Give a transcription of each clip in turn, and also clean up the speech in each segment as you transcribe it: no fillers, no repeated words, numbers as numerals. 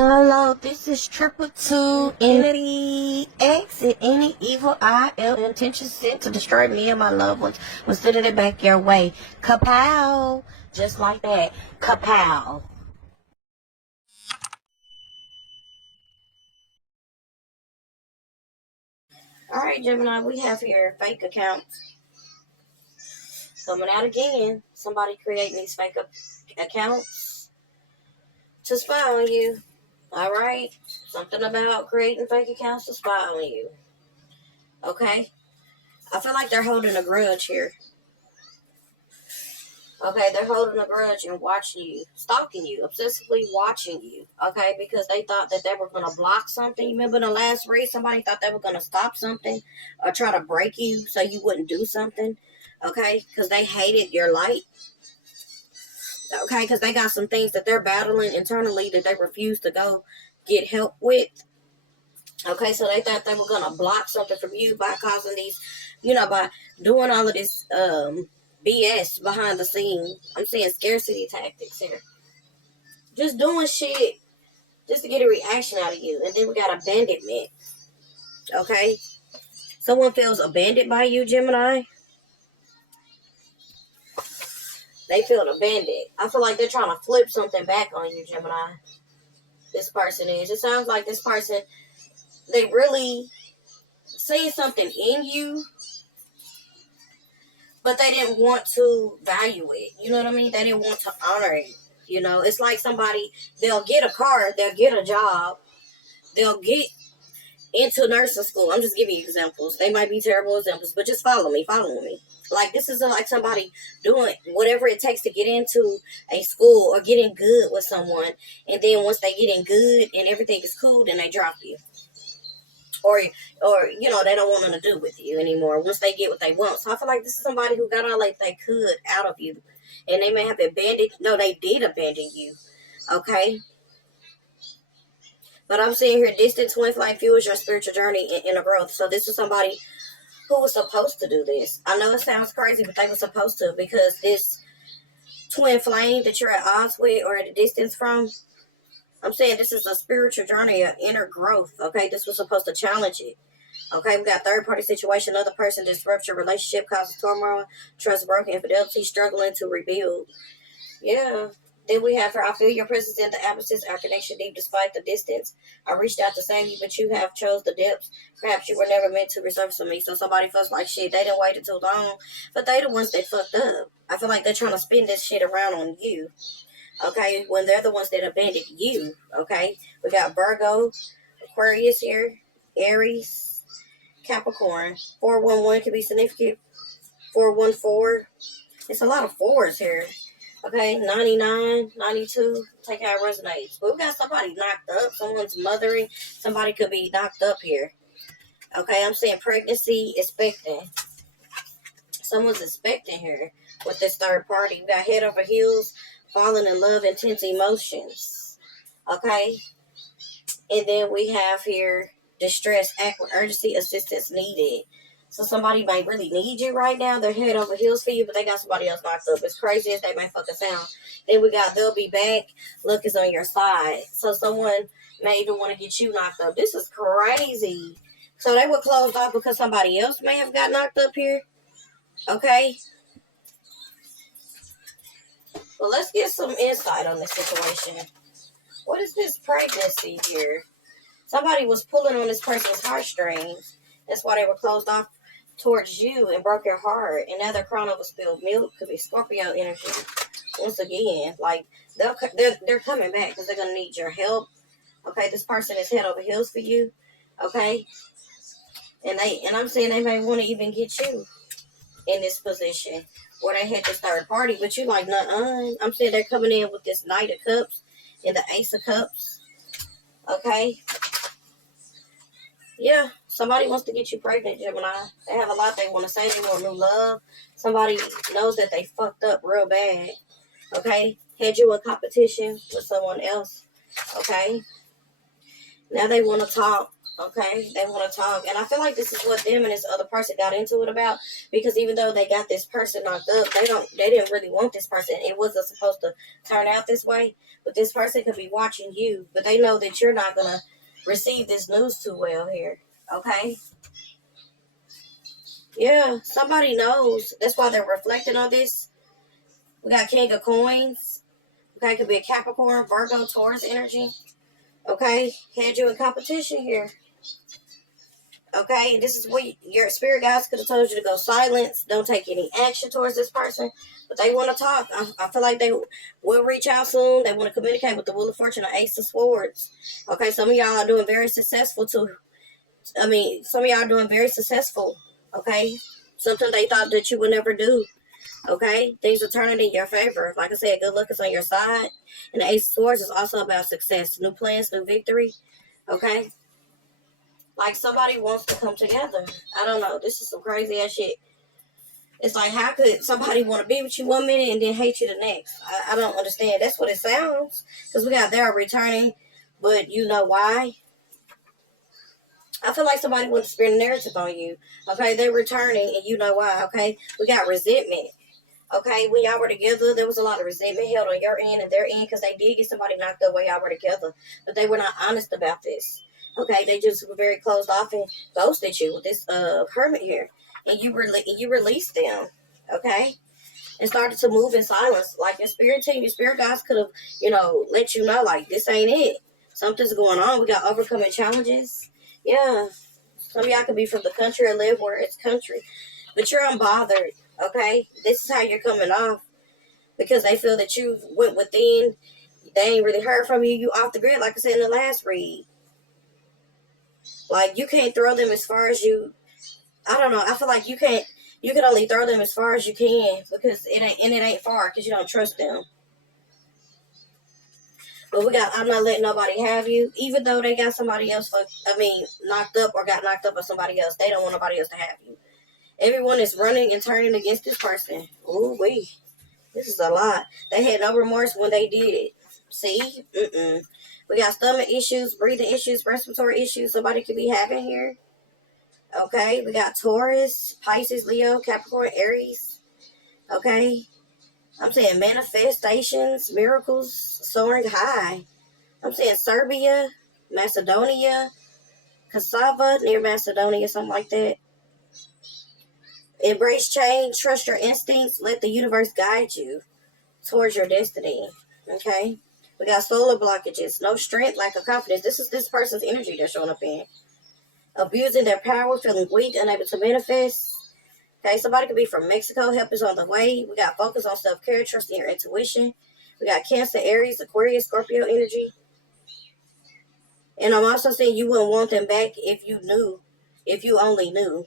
Hello, this is Triple Two Entity. Exit any evil eye, ill intention sent to destroy me and my loved ones. Will send it back your way. Kapow! Just like that. Kapow! Alright, Gemini, we have here fake accounts. Coming out again. Somebody creating these fake accounts to spy on you. Alright? Something about creating fake accounts to spy on you. Okay? I feel like they're holding a grudge here. Okay, they're holding a grudge and watching you, stalking you, obsessively watching you. Okay, because they thought that they were going to block something. You remember in the last read, somebody thought they were going to stop something or try to break you so you wouldn't do something. Okay, because they hated your light. Okay, because they got some things that they're battling internally that they refuse to go get help with. Okay, so they thought they were going to block something from you by causing these, by doing all of this BS behind the scene. I'm saying scarcity tactics here. Just doing shit just to get a reaction out of you. And then we got abandonment. Okay? Someone feels abandoned by you, Gemini. They feel abandoned. I feel like they're trying to flip something back on you, Gemini. This person is. It sounds like this person, they really see something in you, but they didn't want to value it. You know what I mean? They didn't want to honor it. It's like somebody, they'll get a car, they'll get a job, they'll get into nursing school. I'm just giving you examples. They might be terrible examples, but just follow me. Like, this is like somebody doing whatever it takes to get into a school or getting good with someone. And then once they get in good and everything is cool, then they drop you. Or they don't want nothing to do with you anymore once they get what they want. So I feel like this is somebody who got all like they could out of you. And they may have abandoned. No, they did abandon you. Okay? But I'm seeing here, distant twin flame fuels your spiritual journey and inner growth. So this is somebody who was supposed to do this. I know it sounds crazy, but they were supposed to, because this twin flame that you're at odds with or at a distance from, I'm saying this is a spiritual journey of inner growth. Okay, this was supposed to challenge it. Okay, we got third party situation. Another person disrupts your relationship, causes turmoil, trust broken, infidelity, struggling to rebuild. Yeah. Then we have her. I feel your presence in the absence, our connection deep despite the distance. I reached out to save you, but you have chose the depths. Perhaps you were never meant to resurface on me. So somebody feels like shit. They didn't wait too long, but they the ones that fucked up. I feel like they're trying to spin this shit around on you. Okay, when they're the ones that abandoned you. Okay, we got Virgo, Aquarius here, Aries, Capricorn. 411 could be significant. 414. It's a lot of fours here. Okay, 99, 92, take how it resonates. But we got somebody knocked up. Someone's mothering. Somebody could be knocked up here. Okay, I'm saying pregnancy, expecting. Someone's expecting here with this third party. We got head over heels, falling in love, intense emotions. Okay, and then we have here distress, act with urgency, assistance needed. So somebody might really need you right now. They're head over heels for you, but they got somebody else knocked up. As crazy as they may fucking sound. Then we got they'll be back. Luck is on your side. So someone may even want to get you knocked up. This is crazy. So they were closed off because somebody else may have got knocked up here. Okay. Well, let's get some insight on this situation. What is this pregnancy here? Somebody was pulling on this person's heartstrings. That's why they were closed off towards you and broke your heart. And now they're crying over spilled milk. Could be Scorpio energy. Once again, like they're coming back because they're gonna need your help. Okay, this person is head over heels for you. Okay, and I'm saying they may want to even get you in this position where they had this third party, but you like nuh-uh. I'm saying they're coming in with this Knight of Cups and the Ace of Cups. Okay. Yeah, somebody wants to get you pregnant, Gemini. They have a lot they want to say. They want new love. Somebody knows that they fucked up real bad. Okay? Had you in competition with someone else. Okay? Now they want to talk. Okay, they want to talk, and I feel like this is what them and this other person got into it about. Because even though they got this person knocked up, they didn't really want this person. It wasn't supposed to turn out this way. But this person could be watching you, but they know that you're not gonna receive this news too well here. Okay, yeah, somebody knows. That's why they're reflecting on this. We got King of Coins. Okay, could be a Capricorn, Virgo, Taurus energy. Okay, had you in competition here. Okay, this is what your spirit guides could have told you to go silence. Don't take any action towards this person, but they want to talk. I feel like they will reach out soon. They want to communicate with the Wheel of Fortune or Ace of Swords. Okay, some of y'all are doing very successful too. Some of y'all are doing very successful. Okay, something they thought that you would never do. Okay, things are turning in your favor. Like I said, good luck is on your side, and the Ace of Swords is also about success, new plans, new victory. Okay. Like somebody wants to come together. I don't know. This is some crazy ass shit. It's like, how could somebody want to be with you 1 minute and then hate you the next? I don't understand. That's what it sounds. Because we got they're returning, but you know why? I feel like somebody wants to spin a narrative on you. Okay, they're returning and you know why. Okay, we got resentment. Okay, when y'all were together, there was a lot of resentment held on your end and their end because they did get somebody knocked up while y'all were together, but they were not honest about this. Okay, they just were very closed off and ghosted you with this hermit here, and you released them. Okay, and started to move in silence. Like your spirit team, your spirit guides could have, let you know like this ain't it. Something's going on. We got overcoming challenges. Yeah, some of y'all could be from the country or live where it's country, but you're unbothered. Okay, this is how you're coming off because they feel that you went within. They ain't really heard from you. You off the grid, like I said in the last read. Like you can't throw them as far as you. I don't know. I feel like you can't. You can only throw them as far as you can because it ain't far because you don't trust them. But we got. I'm not letting nobody have you, even though they got somebody else. Knocked up or got knocked up by somebody else. They don't want nobody else to have you. Everyone is running and turning against this person. Ooh wee. This is a lot. They had no remorse when they did it. See? We got stomach issues, breathing issues, respiratory issues somebody could be having here. Okay? We got Taurus, Pisces, Leo, Capricorn, Aries. Okay? I'm saying manifestations, miracles, soaring high. I'm saying Serbia, Macedonia, Kosovo, near Macedonia, something like that. Embrace change, trust your instincts, let the universe guide you towards your destiny. Okay? We got solar blockages, no strength, lack of confidence. This is this person's energy they're showing up in. Abusing their power, feeling weak, unable to manifest. Okay, somebody could be from Mexico, help is on the way. We got focus on self-care, trust in your intuition. We got Cancer, Aries, Aquarius, Scorpio energy. And I'm also saying you wouldn't want them back if you knew, if you only knew.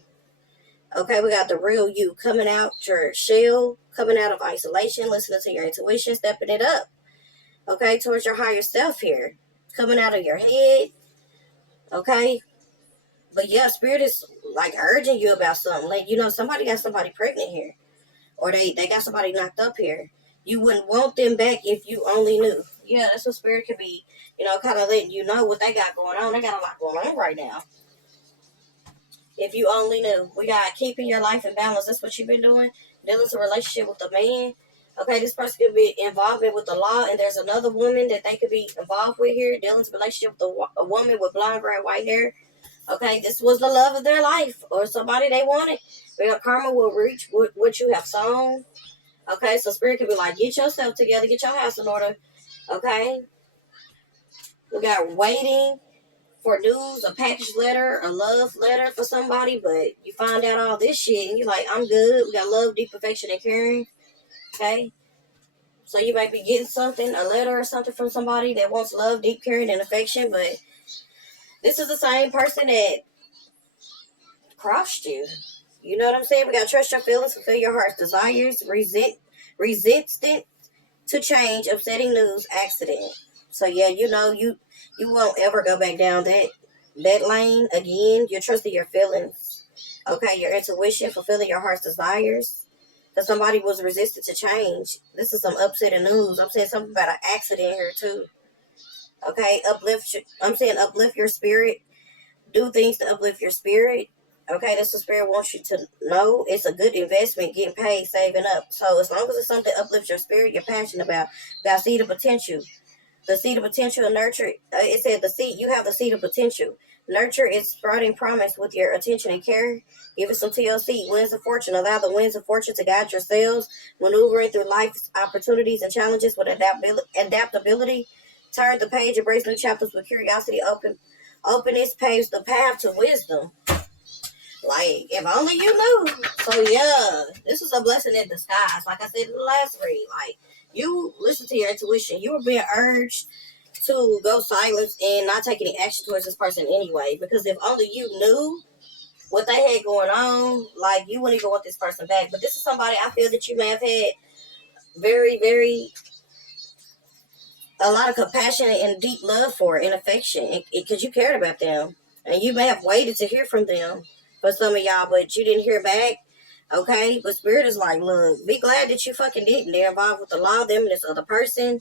Okay, we got the real you coming out your shell, coming out of isolation, listening to your intuition, stepping it up. Okay, towards your higher self here, coming out of your head. Okay, but yeah, spirit is like urging you about something. Like somebody got somebody pregnant here, or they got somebody knocked up here. You wouldn't want them back if you only knew. Yeah, that's what spirit could be. Kind of letting you know what they got going on. They got a lot going on right now. If you only knew. We got keeping your life in balance. That's what you've been doing. Dealing with a relationship with a man. Okay, this person could be involvement with the law, and there's another woman that they could be involved with here. Dealing with a relationship with a woman with blonde, gray, white hair. Okay, this was the love of their life or somebody they wanted. Your karma will reach what you have sown. Okay, so spirit could be like, get yourself together, get your house in order. Okay, we got waiting for news, a package letter, a love letter for somebody, but you find out all this shit and you're like, I'm good. We got love, deep affection, and caring. Okay, so you might be getting something, a letter or something from somebody that wants love, deep caring, and affection, but this is the same person that crossed you. You know what I'm saying? We got trust your feelings, fulfill your heart's desires, resistant to change, upsetting news, accident. So yeah, you won't ever go back down that lane again. You're trusting your feelings. Okay, your intuition, fulfilling your heart's desires. Because somebody was resistant to change. This is some upsetting news. I'm saying something about an accident here too. Okay, uplift your spirit. do things to uplift your spirit. Okay, that's what spirit wants you to know. It's a good investment, getting paid, saving up. So as long as it's something that uplifts your spirit, you're passionate about see the potential. The seed of potential and nurture. It said the seed. You have the seed of potential. Nurture its sprouting promise with your attention and care. Give it some TLC. Winds of fortune. Allow the winds of fortune to guide your sails, maneuvering through life's opportunities and challenges with adaptability. Turn the page, embrace new chapters with curiosity. Openness paves the path to wisdom. Like, if only you knew. So, yeah, this is a blessing in disguise. Like I said in the last read, like, you listen to your intuition. You were being urged to go silent and not take any action towards this person anyway. Because if only you knew what they had going on, like, you wouldn't even want this person back. But this is somebody I feel that you may have had very, very, a lot of compassion and deep love for and affection because you cared about them. And you may have waited to hear from them for some of y'all, but you didn't hear back. Okay? But Spirit is like, look, be glad that you fucking didn't. They're involved with the law, them and this other person.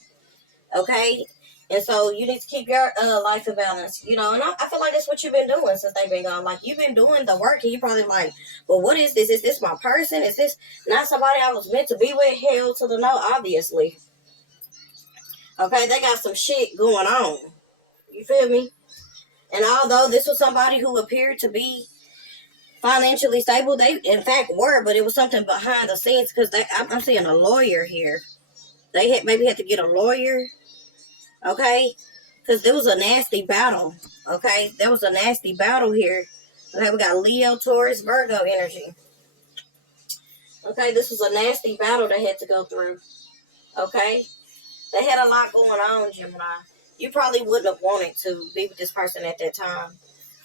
Okay? And so you need to keep your life in balance. You know, and I feel like that's what you've been doing since they've been gone. Like, you've been doing the work, and you're probably like, well, what is this? Is this my person? Is this not somebody I was meant to be with? Hell to the no, obviously. Okay? They got some shit going on. You feel me? And although this was somebody who appeared to be financially stable, they in fact were, but it was something behind the scenes because I'm seeing a lawyer here. They maybe had to get a lawyer, okay? Because there was a nasty battle, okay? There was a nasty battle here. Okay, we got Leo, Taurus, Virgo energy. Okay, this was a nasty battle they had to go through, okay? They had a lot going on, Gemini. You probably wouldn't have wanted to be with this person at that time,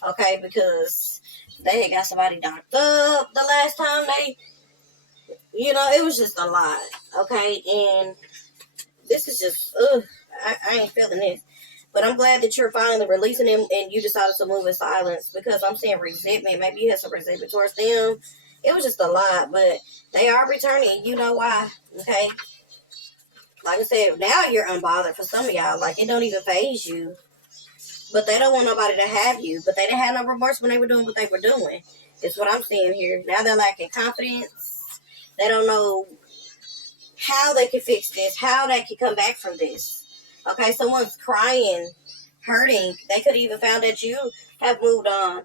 okay? Because they had got somebody knocked up the last time it was just a lot, okay? And this is just, I ain't feeling this. But I'm glad that you're finally releasing him and you decided to move in silence because I'm seeing resentment. Maybe you had some resentment towards them. It was just a lot, but they are returning. You know why, okay? Like I said, now you're unbothered for some of y'all. Like, it don't even faze you. But they don't want nobody to have you. But they didn't have no remorse when they were doing what they were doing. It's what I'm seeing here. Now they're lacking confidence. They don't know how they can fix this, how they can come back from this. Okay, someone's crying, hurting. They could even found that you have moved on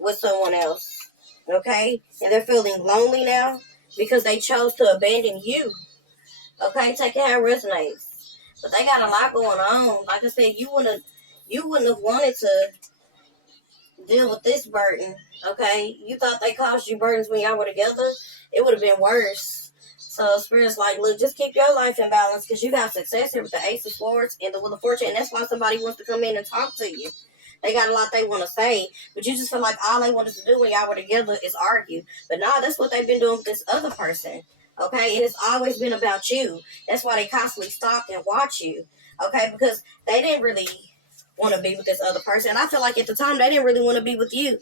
with someone else. Okay? And they're feeling lonely now because they chose to abandon you. Okay, take it how it resonates. But they got a lot going on. Like I said, you wouldn't have wanted to deal with this burden. Okay? You thought they caused you burdens when y'all were together? It would have been worse. So Spirit's like, look, just keep your life in balance because you got success here with the Ace of Swords and the Wheel of Fortune. And that's why somebody wants to come in and talk to you. They got a lot they want to say, but you just feel like all they wanted to do when y'all were together is argue. But nah, that's what they've been doing with this other person. Okay? And it's always been about you. That's why they constantly stalk and watch you. Okay? Because they didn't really want to be with this other person. And I feel like at the time they didn't really want to be with you.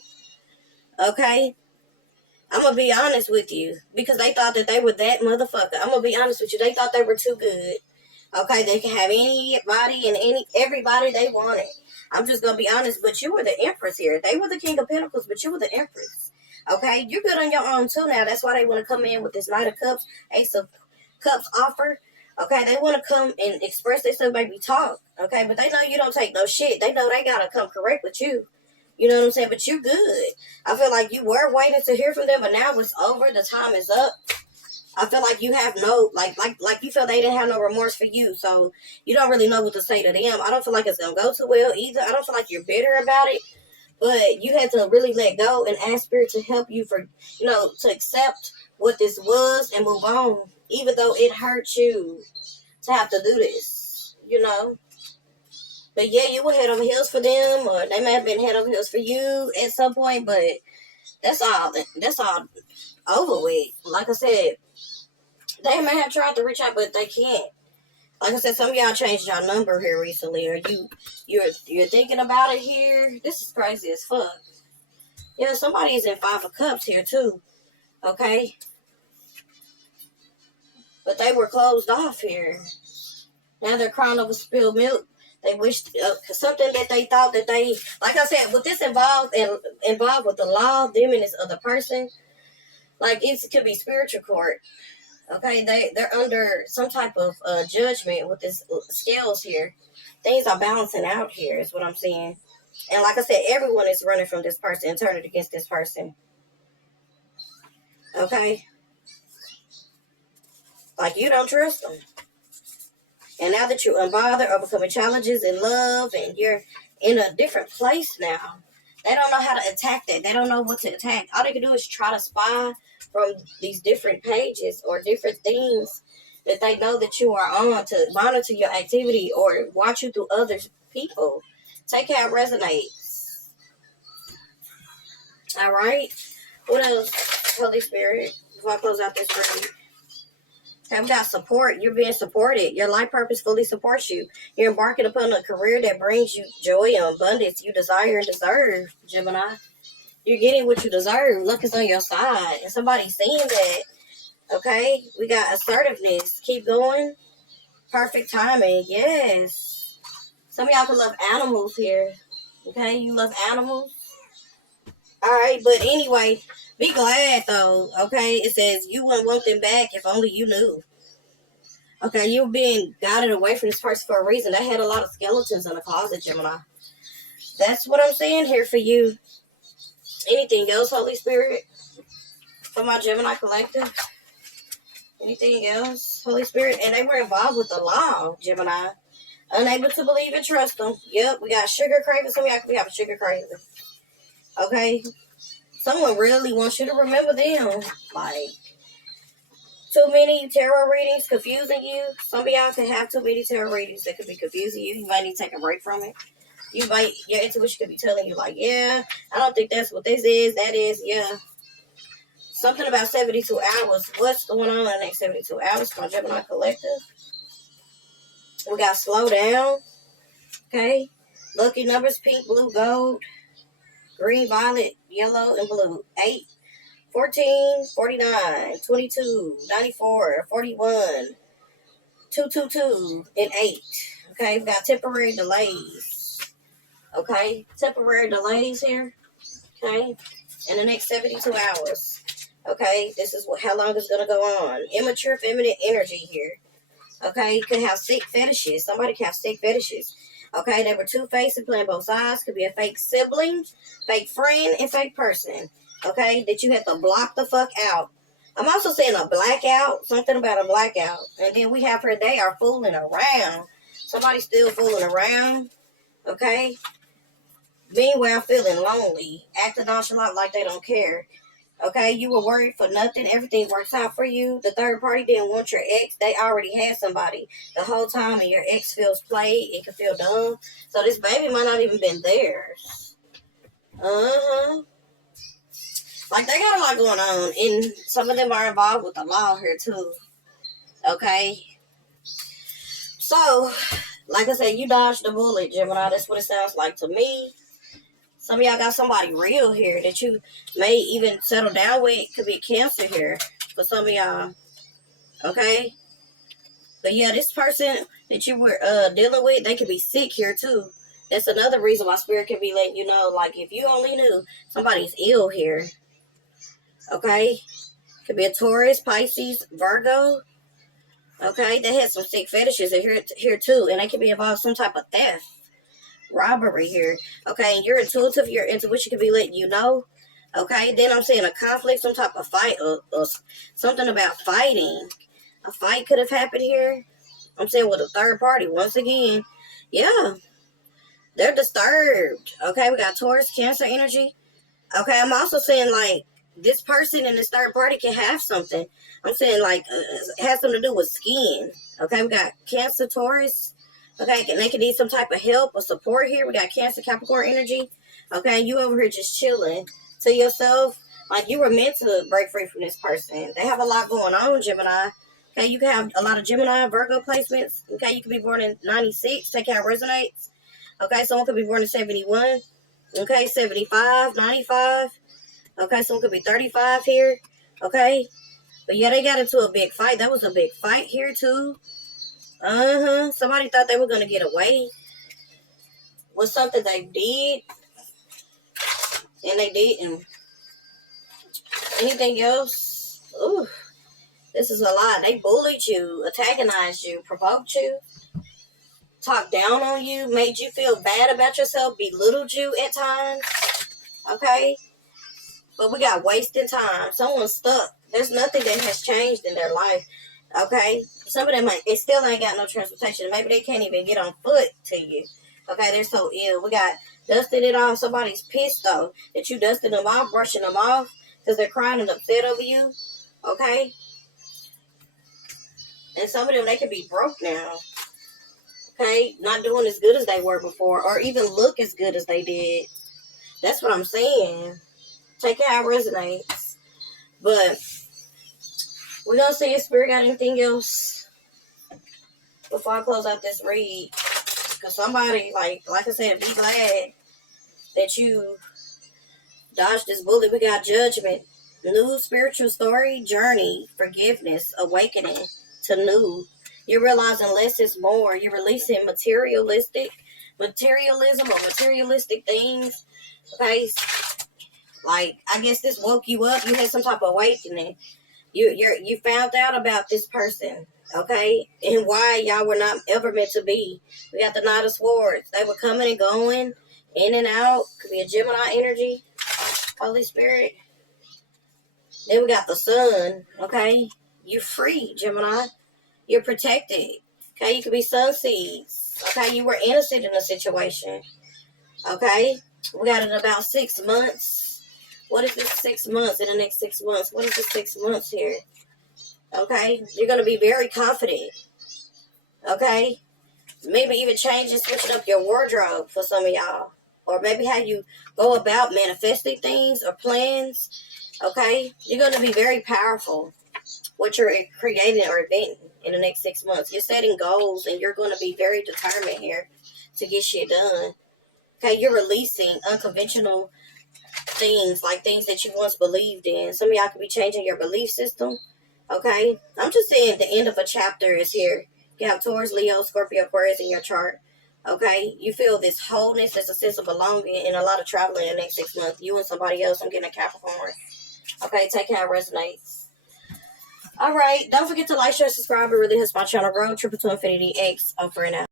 Okay? I'm going to be honest with you. Because they thought that they were that motherfucker. I'm going to be honest with you. They thought they were too good. Okay, they can have anybody and everybody they wanted. I'm just going to be honest. But you were the Empress here. They were the King of Pentacles, but you were the Empress. Okay, you're good on your own too now. That's why they want to come in with this Knight of Cups, Ace of Cups offer. Okay, they want to come and express themselves, maybe talk. Okay, but they know you don't take no shit. They know they got to come correct with you. You know what I'm saying? But you're good. I feel like you were waiting to hear from them, but now it's over. The time is up. I feel like you have no, like you feel they didn't have no remorse for you. So you don't really know what to say to them. I don't feel like it's going to go too well either. I don't feel like you're bitter about it. But you had to really let go and ask Spirit to help you to accept what this was and move on. Even though it hurts you to have to do this, But yeah, you were head over heels for them, or they may have been head over heels for you at some point, but that's all over with. Like I said, they may have tried to reach out, but they can't. Like I said, some of y'all changed your number here recently, or you're thinking about it here. This is crazy as fuck. Yeah, somebody is in Five of Cups here too. Okay? But they were closed off here. Now they're crying over spilled milk. They wished something that they thought that they, like I said, with this involved with the law, them and this other person, like it could be spiritual court. Okay, they're under some type of judgment with this scales here. Things are balancing out here, is what I'm saying. And like I said, everyone is running from this person and turning against this person. Okay, like you don't trust them. And now that you're unbothered, overcoming challenges in love, and you're in a different place now, they don't know how to attack that. They don't know what to attack. All they can do is try to spy from these different pages or different things that they know that you are on to monitor your activity or watch you through other people. Take how it resonates. All right. What else, Holy Spirit? Before I close out this reading. Have got support. You're being supported. Your life purpose fully supports you. You're embarking upon a career that brings you joy and abundance you desire and deserve, Gemini. You're getting what you deserve. Luck is on your side. And somebody's seeing that. Okay? We got assertiveness. Keep going. Perfect timing. Yes. Some of y'all can love animals here. Okay? You love animals. Alright, but anyway, be glad though. Okay? It says you wouldn't want them back if only you knew. Okay, you're being guided away from this person for a reason. They had a lot of skeletons in the closet, Gemini. That's what I'm saying here for you. Anything else, Holy Spirit? For my Gemini collective? Anything else, Holy Spirit? And they were involved with the law, Gemini. Unable to believe and trust them. Yep, we got sugar craving. Some of y'all could have a sugar craving. Okay? Someone really wants you to remember them. Like, too many tarot readings confusing you. Some of y'all can have too many tarot readings that could be confusing you. You might need to take a break from it. Your intuition could be telling you, like, yeah, I don't think that's what this is. That is, yeah. Something about 72 hours. What's going on in the next 72 hours for Gemini Collective? We got slow down. Okay. Lucky numbers, pink, blue, gold, green, violet, yellow, and blue. 8, 14, 49, 22, 94, 41, 222, and 8. Okay, we got temporary delays. Okay, temporary delays here. Okay, in the next 72 hours. Okay, this is how long it's going to go on. Immature feminine energy here. Okay, you can have sick fetishes. Somebody can have sick fetishes. Okay, they were two-faced and playing both sides. Could be a fake sibling, fake friend, and fake person. Okay, that you have to block the fuck out. I'm also saying a blackout. Something about a blackout. And then we have her, they are fooling around. Somebody's still fooling around. Okay. Meanwhile, feeling lonely. Acting nonchalant like they don't care. Okay, you were worried for nothing. Everything works out for you. The third party didn't want your ex. They already had somebody the whole time, and your ex feels played. It can feel dumb. So this baby might not even been theirs. Like, they got a lot going on, and some of them are involved with the law here, too. Okay? So, like I said, you dodged the bullet, Gemini. That's what it sounds like to me. Some of y'all got somebody real here that you may even settle down with. Could be Cancer here for some of y'all. Okay? But yeah, this person that you were dealing with, they could be sick here too. That's another reason why Spirit can be letting you know, like, if you only knew somebody's ill here. Okay? Could be a Taurus, Pisces, Virgo. Okay? They had some sick fetishes here too. And they could be involved in some type of theft. Robbery here. Okay, and you're intuitive, your intuition can be letting you know. Okay, then I'm saying a conflict, some type of fight, or something about fighting. A fight could have happened here. I'm saying with a third party, once again. Yeah, they're disturbed. Okay, we got Taurus, Cancer energy. Okay, I'm also saying, like, this person and this third party can have something. I'm saying, like, it has something to do with skin. Okay, we got Cancer, Taurus. Okay, and they can need some type of help or support here. We got Cancer, Capricorn energy. Okay, you over here just chilling to yourself. Like, you were meant to break free from this person. They have a lot going on, Gemini. Okay, you can have a lot of Gemini, Virgo placements. Okay, you could be born in 96. Take how it resonates. Okay, someone could be born in 71. Okay, 75, 95. Okay, someone could be 35 here. Okay, but yeah, they got into a big fight. That was a big fight here, too. Somebody thought they were going to get away. was something they did and they didn't. Anything else? Ooh, this is a lot. They bullied you, antagonized you, provoked you, talked down on you, made you feel bad about yourself, belittled you at times. Okay? But we got wasting time. Someone's stuck. There's nothing that has changed in their life. Okay? Some of them, it still ain't got no transportation. Maybe they can't even get on foot to you. Okay? They're so ill. We got dusting it off. Somebody's pissed, though, that you dusted them off, brushing them off, because they're crying and upset over you. Okay? And some of them, they can be broke now. Okay? Not doing as good as they were before, or even look as good as they did. That's what I'm saying. Take it how it resonates. But we're going to see if Spirit got anything else before I close out this read. Because somebody, like I said, be glad that you dodged this bullet. We got judgment, new spiritual story, journey, forgiveness, awakening to new. You're realizing less is more. You're releasing materialism or materialistic things. Okay? Like, I guess this woke you up. You had some type of awakening. You found out about this person, okay? And why y'all were not ever meant to be. We got the Knight of Swords. They were coming and going, in and out. Could be a Gemini energy, Holy Spirit. Then we got the Sun, okay? You're free, Gemini. You're protected, okay? You could be sun seeds, okay? You were innocent in a situation, okay? We got it in about 6 months. What is this 6 months in the next 6 months? What is this 6 months here? Okay? You're going to be very confident. Okay? Maybe even changing, switching up your wardrobe for some of y'all. Or maybe how you go about manifesting things or plans. Okay? You're going to be very powerful. What you're creating or inventing in the next 6 months. You're setting goals and you're going to be very determined here to get shit done. Okay? You're releasing unconventional things, like things that you once believed in. Some of y'all could be changing your belief system. Okay? I'm just saying the end of a chapter is here. You have Taurus, Leo, Scorpio, Aquarius in your chart. Okay? You feel this wholeness, there's a sense of belonging, and a lot of traveling in the next 6 months. You and somebody else. I'm getting a Capricorn. Okay? Take how it resonates. Alright. Don't forget to like, share, subscribe. It really helps my channel grow. Triple to Infinity X. Over and out.